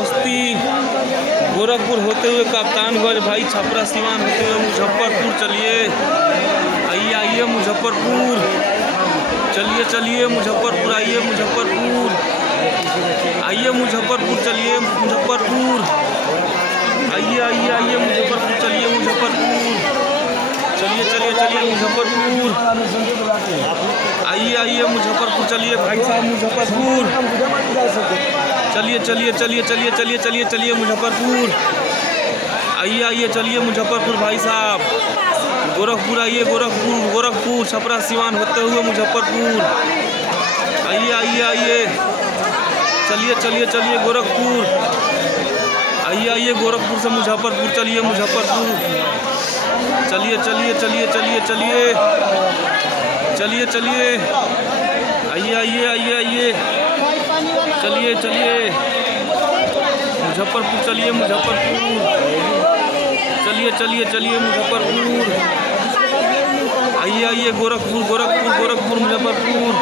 बस्ती गोरखपुर होते हुए कप्तानगंज भाई छपरा सिवान होते हुए मुजफ्फरपुर। चलिए आइए आइए मुजफ्फरपुर, चलिए चलिए मुजफ्फरपुर, आइए मुजफ्फरपुर, आइए मुजफ्फरपुर, चलिए मुजफ्फरपुर, आइए आइए आइए मुजफ्फरपुर, चलिए मुजफ्फरपुर, चलिए चलिए चलिए मुजफ्फरपुर, आइए आइए मुजफ्फरपुर, चलिए भाई साहब मुजफ्फरपुर, चलिए चलिए चलिए चलिए चलिए चलिए चलिए मुजफ्फरपुर, आइए आइए चलिए मुजफ्फरपुर भाई साहब, गोरखपुर आइए गोरखपुर, गोरखपुर छपरा सिवान होते हुए मुजफ्फरपुर, आइए आइए आइए, चलिए चलिए चलिए गोरखपुर, आइए आइए गोरखपुर से मुजफ्फरपुर, चलिए मुजफ्फरपुर, चलिए चलिए चलिए चलिए चलिए चलिए चलिए, आइए आइए आइए आइए, चलिए चलिए मुजफ्फरपुर, चलिए मुजफ्फरपुर, चलिए चलिए चलिए मुजफ्फरपुर, आइए आइए गोरखपुर, गोरखपुर गोरखपुर मुजफ्फरपुर,